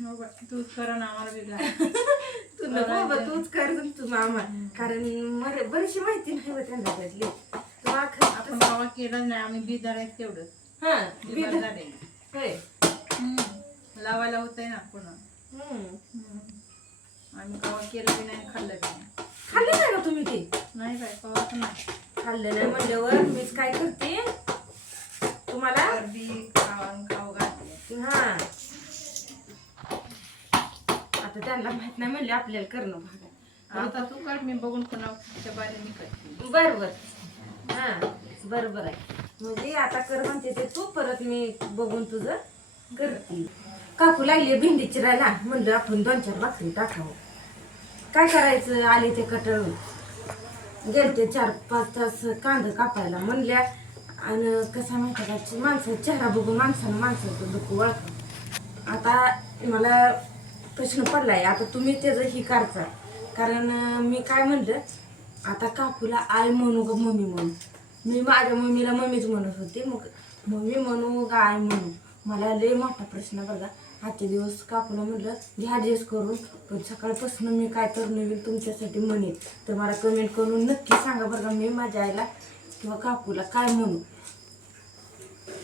हो तूच करा ना आम्हाला वेगळा तू नको बाबा तूच कर तू मामा कारण मरे बरीचशी माहिती नाही बा त्यांना त्यातली तू आख आपण गावा केलं नाही आम्ही बिदार आहेत तेवढं. हा बिदार बिल- झाले. होय. हम्म. लावायला होतंय ना पुन्हा. हम्म. हम्म. आम्ही गावा केलं बी नाही खाल्लं बी नाही. खाल्लं नाही का तुम्ही ते? नाही बाय कवाच नाही. खाल्लं नाही म्हणल्यावर मीच काय करते? तुम्हाला गर्दी नाही म्हणले आपल्याला करणं भाग आहे. आता तू कर मी बघून पुन्हा बाहेर मी करते. बर बर हा बरोबर आहे. म्हणजे आता कर म्हणते ते तू परत मी बघून तुझं करते. काकू लागली भेंडी चिरायला. म्हणलं आपण दोन चार भाकरी टाकावं. काय करायचं? आले ते कटळून. गेलते चार पाच तास कांदा कापायला. म्हणल्या आणि कसा माहिती का माणसं चेहरा बघून माणसानं माणसाचं दुःख ओळख आता मला प्रश्न पडलाय. आता तुम्ही त्याचं ही करता कारण मी काय म्हणलं आता काकूला आय म्हणू का मम्मी म्हणू मी माझ्या मम्मीला मम्मीच म्हणत होते. मग मम्मी म्हणू का आय म्हणू. मला लय मोठा प्रश्न बघा आजचे दिवस काकूला म्हटलं घ्या ॲडजस्ट करून. पण सकाळपासून मी काय तर नवीन तुमच्यासाठी म्हणेन. तर मला कमेंट करून नक्की सांगा बरं का मी माझ्या आईला किंवा काकूला काय म्हणू.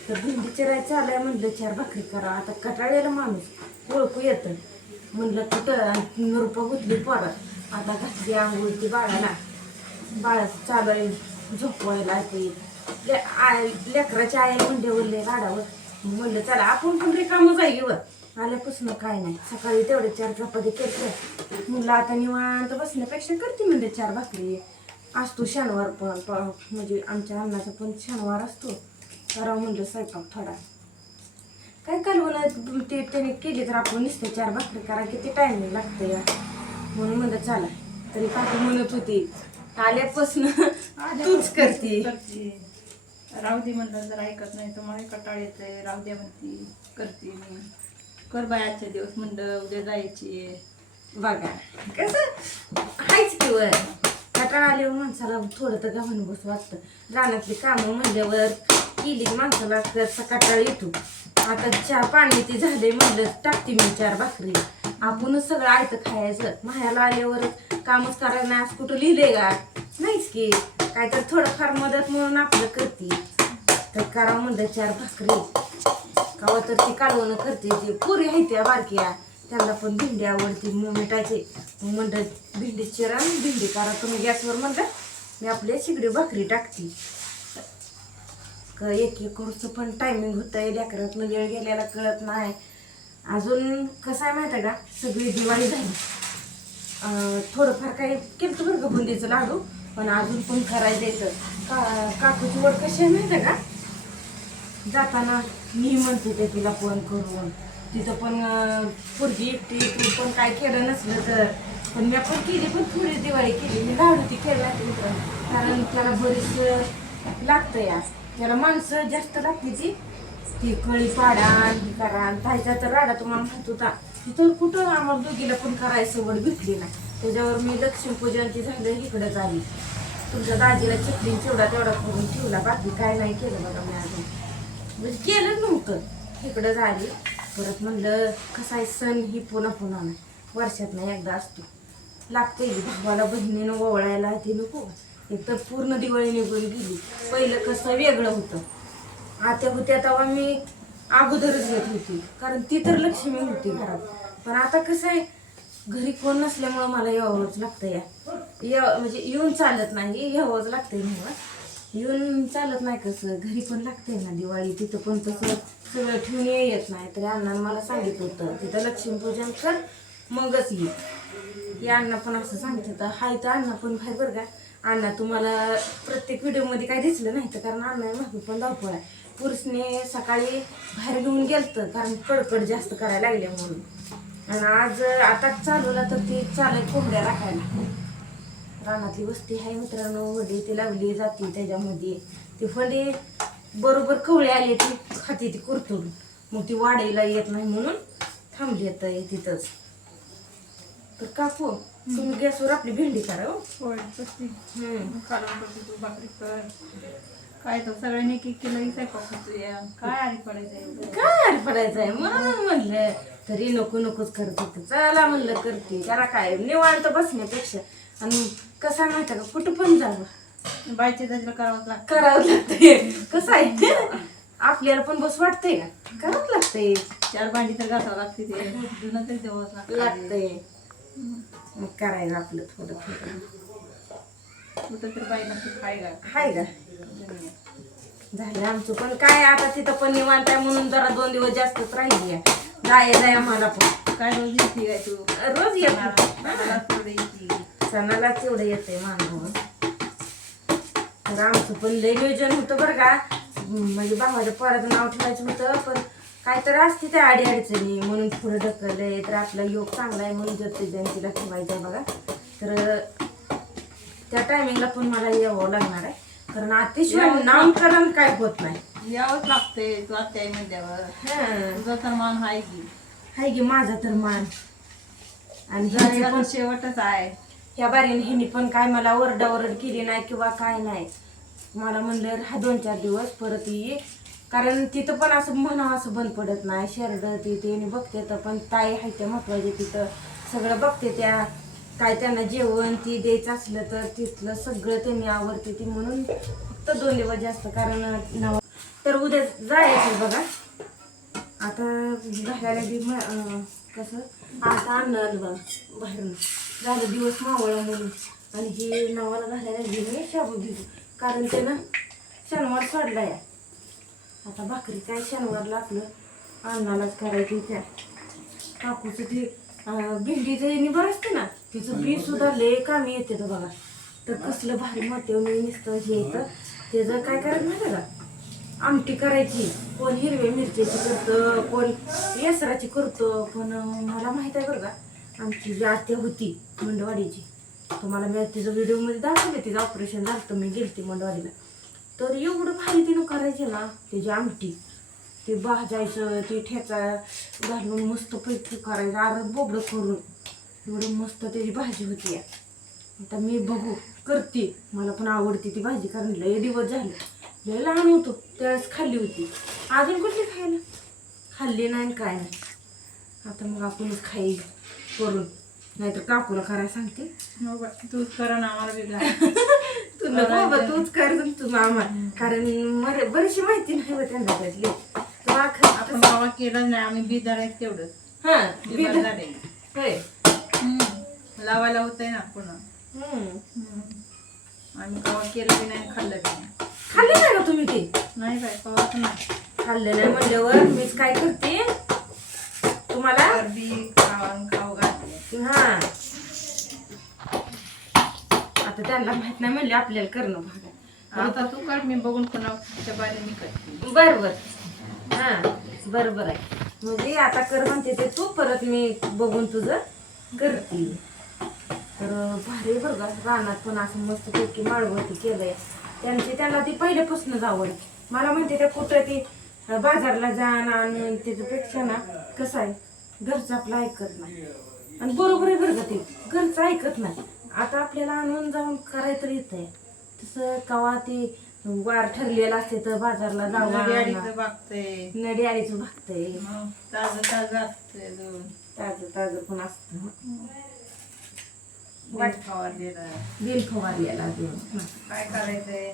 तर भेंडी चिरायचं आलंय म्हणलं चार भाकरी करा. आता कटाळेला माणूस. ओळखू येतं म्हणलं कुठं रुपा गुतली पोरं. आता घातली आंघोळ ती बाळाला. बाळा चालू झोपवायला ते. ले- लेकराची आई म्हणजे वरले गाडावर म्हणलं चला आपण पण रिकामं जाईल आल्यापासून काय नाही. सकाळी तेवढे चार चपाती केलं म्हणलं आता निवांत बसण्यापेक्षा करते म्हणजे चार भाकरी. असतो शनिवार पण पण म्हणजे आमच्या अन्नाचा पण शनिवार असतो. करावं म्हणलं स्वयंपाक थोडा. काय कालवण ते त्याने केली तर आपण नुसतं चार भाकरी करा किती टायमिंग लागतं या. म्हणून म्हणलं चला. तरी काकू म्हणत होती आल्यापासून तूच करते. राहू दे म्हणलं जर ऐकत नाही तर मला कटाळ येतंय. राहू द्या म्हणते करते मी. कर बाय आजचे दिवस म्हणलं उद्या जायची बघा कसं? हायच की वर कटाळा आल्यावर माणसाला थोडं तर गव्हाण बस वाटतं. रानातली कामं म्हणल्यावर केली माणसाला कसा कटाळा येतो? आता चहा पाणी ते झाले म्हणलं टाकते मी चार भाकरी. आपणच सगळं आयतं खायचं. माह्याला आल्यावर कामच करायला नाही असं कुठं लिहिले का? नाहीच की. काय तर थोडंफार मदत म्हणून आपलं करते. तर करा म्हणलं चार भाकरी. कावा तर ती कालवणं करते ते पुरी आहे त्या बारक्या. त्याला पण भेंडी आवडते मग मिठाचे मग म्हणलं भेंडी चिरा भिंडी भेंडी करा. तुम्ही गॅसवर म्हणलं मी आपल्या शिगडी भाकरी टाकते. क- एक एक पण टायमिंग होतं आहे लेकरात वेळ गेलेला कळत नाही. अजून कसं आहे माहिती आहे का? सगळी दिवाळी झाली. थोडंफार काही केलं बरं का बुंदीचं लाडू? पण अजून पण करायचं द्यायचं का काकूची वड कशी आहे माहिती आहे का? जाताना मी म्हणते ते तिला फोन करून. तिथं पण अं, पोरगी एकटी तू पण काय केलं नसलं तर. पण मी पण केली पण थोडी दिवाळी केली. मी लाडू ती केली कारण त्याला बरीच लागतं या त्याला माणसं जास्त लागते ती. ती कळी पाडा ही करा आणि ताईचा तर राडा तुम्हाला माहीत होता. तिथं कुठं आम्हाला दोघीला पण करायचं सवड भेटली ना त्याच्यावर मी लक्ष्मीपूजनची झालं इकडंच आली तुमच्या दाजीला चटणी चिवडा तेवढा करून ठेवला बाकी काय नाही केलं बघा मी अजून. म्हणजे केलं नव्हतं. इकडं झाली. परत म्हणलं कसा आहे सण ही पुन्हा पुन्हा नाही. वर्षात नाही एकदा असतो. लागते भावाला बहिणीनं ओवळायला ती नको. तर पूर्ण दिवाळी निघून गेली. पहिलं कसं वेगळं होतं. आता होत्या तेव्हा मी अगोदरच घेत होती. कारण ती तर लक्ष्मी होती घरात. पण आता कसं आहे घरी कोण नसल्यामुळं मला यावंच लागतं या म्हणजे येऊन चालत नाही यावंच लागतंय मला. येऊन चालत नाही कसं घरी पण लागते ना दिवाळी. तिथं पण तसं सगळं ठेवून येत नाही. तरी अण्णानं मला सांगितलं होतं तिथं लक्ष्मीपूजन कर मगच ये या अण्णा पण असं सांगत होतं. हाय तर अण्णा पण बाहेर बरं का. अण्णा तुम्हाला प्रत्येक व्हिडिओमध्ये काय दिसलं नाही तर कारण अण्णा मागे पण धावपळ आहे. पुरुषने सकाळी बाहेर घेऊन गेलतं कारण कडकड जास्त करायला लागले म्हणून. आणि आज आता चालवला तर ती चालेल कोंबड्या राखायला. रानातली वस्ती आहे मित्रांनो वडी ती लावली जाते त्याच्यामध्ये. ती फळे बरोबर कवळे आले ती खाते ती कुरतून. मग ती वाढायला येत नाही म्हणून थांबली आता तिथंच. तर काकू तुम्ही गॅसवर आपली भेंडी करा हो. होय तसली हम्म. कालवण करते तू भाकरी कर. काय तो सगळ्यांनी एक एक किलो स्वयंपाक होतो या काय आली पडायचं एवढं काय अड पडायचंय? म्हणून म्हणलं तरी नको नकोच करत होते चला म्हणलं करते. जरा काय निवांत बसण्यापेक्षा. आणि कसं माहिती का? कुठं पण जावं बायच्या जायला करावंच लागतं. करावं लागतंय. कसं आहे? आपल्याला पण बस वाटतंय का? करावं लागतंय. चार भांडी तर घासावं लागते ते. जुनं तरी लागतं लागतंय. मग करायचं आपलं थोडं थोडं. कुठं तर बाई हाय का? झालं आमचं. पण काय आता तिथं पण निवांत आहे म्हणून जरा दोन दिवस जास्तच राहिली आहे. जाय जाय आम्हाला पण. काय रोज येते काय तू? रोज येत. येते. सणालाच एवढं येतंय मानव तर आमचं पण लय नियोजन होतं बरं का. म्हणजे भावाच्या पोराचं नाव ठेवायचं होतं पण काय तर असते त्या आडी अडचणी म्हणून पुढे ढकललंय तर आपला योग चांगला आहे म्हणून जगते जयंतीला ठेवायचं आहे बघा. तर त्या टायमिंगला पण मला यावं लागणार आहे. कारण अतिशय नामकरण काय होत नाही. यावंच लागते तू आत्या म्हणल्यावर. तुझा तर मान आहे की. हाय की माझा तर मान. आणि पण शेवटच आहे. ह्या बारीने ह्यांनी पण काय मला ओरडाओरड केली नाही किंवा काय नाही. मला म्हणलं हा दोन चार दिवस परत ये. कारण तिथं पण असं म्हणावं असं बंद पडत नाही. शर्ड तिथे बघते तर पण ताई आहे त्या महत्त्वाचे तिथं. सगळं बघते त्या. काय त्यांना जेवण ती द्यायचं असलं तर तिथलं सगळं त्यांनी आवडते ती म्हणून फक्त दोन दिवस जास्त कारण नव तर उद्या जायचं बघा. आता घालायला बी कसं? आता आणलं बघा बाहेरून. झालं दिवस मावळा म्हणून. आणि हे नावाला घालायला बी मी शाबू घेऊ कारण त्यानं शनिवार सोडला या. आता भाकरी काय शनिवारला आपलं अन्नालाच करायची त्या काकूचं ते भेंडीचं हे बरं असते ना तिचं बी सुद्धा लय कामी येते तर बघा. तर कसलं भारी मोठे नुसतं हे येतं. त्याचं काय करायचं माहिती का? आमटी करायची कोण हिरव्या मिरच्याची करतं कोण येसराची करतं पण मला माहीत आहे बरं का आमची जी आत्या होती मंडवाडीची तुम्हाला मी तिचं व्हिडिओमध्ये दाखवले तिचं ऑपरेशन झालं मी गेलते मंडवाडीला. तर एवढं भारी तिनं करायची ना त्याची आमटी ते भाजायचं ते ठेचा घालून मस्त पैकी करायचं आरत बोबडं करून. एवढं मस्त त्याची भाजी होती. या. आता मी बघू करते. मला पण आवडते ती भाजी कारण लय दिवस झाले. लय लहान होतो त्यावेळेस खाल्ली होती. अजून कुठली खायला? खाल्ली नाही काय नाही. आता मग आपणच खाईल करून. नाहीतर काकूला करायला सांगते. हो बा, तूच करा ना आम्हाला वेगळा तू नको बाबा तूच कर तू मामा. कारण मरे बरीचशी माहिती नाही बा त्यांना त्यातली. तू आख आपण गावा केलं नाही आम्ही बिदार आहेत तेवढं हा बिदार. बिदा- झाले होय. हम्म. लावायला होतंय ना पुन्हा. हम्म. हम्म. आम्ही गावा केलं बी नाही खाल्लं बी नाही. खाल्लं नाही का तुम्ही ते? नाही बाय कवाच नाही. खाल्लं नाही म्हणल्यावर मीच काय करते? तुम्हाला? खाऊन खाऊ घातले. हा. आता त्यांना माहीत नाही म्हणले आपल्याला करणं भाग आहे. आता तू कर मी बघून पुन्हा बारी मी करते बर बर हा बरोबर आहे. म्हणजे आता कर म्हणते ते तू परत मी बघून तुझं करते. तर भारी बरं का रानात पण असं मस्त पैकी माळवती केलंय. त्यांची त्यांना ती पहिल्यापासूनच आवड मला म्हणते त्या कुठं ती बाजारला जाण आणि त्याच्यापेक्षा ना कसं आहे घरचं आपलं ऐकत नाही. आणि बरोबर आहे बरं का ते घरचं ऐकत नाही. आता आपल्याला आणून जाऊन करायचं तर येतंय तसं कवा ते वार ठरलेलं असते तर बाजारला जाऊन गाडीचं बघते नडी आळीचं भागतंय. ताजं ताजं असते ताजं ताजं पण असतं. वाट फवारलेलं. बिल फवारलेला अजून. काय करायचंय?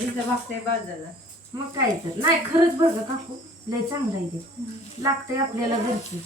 इथं बघते बाजारला. मग काय तर. नाही खरंच बरं का काकू लय चांगलं आहे ते. लागतंय आपल्याला घरचं.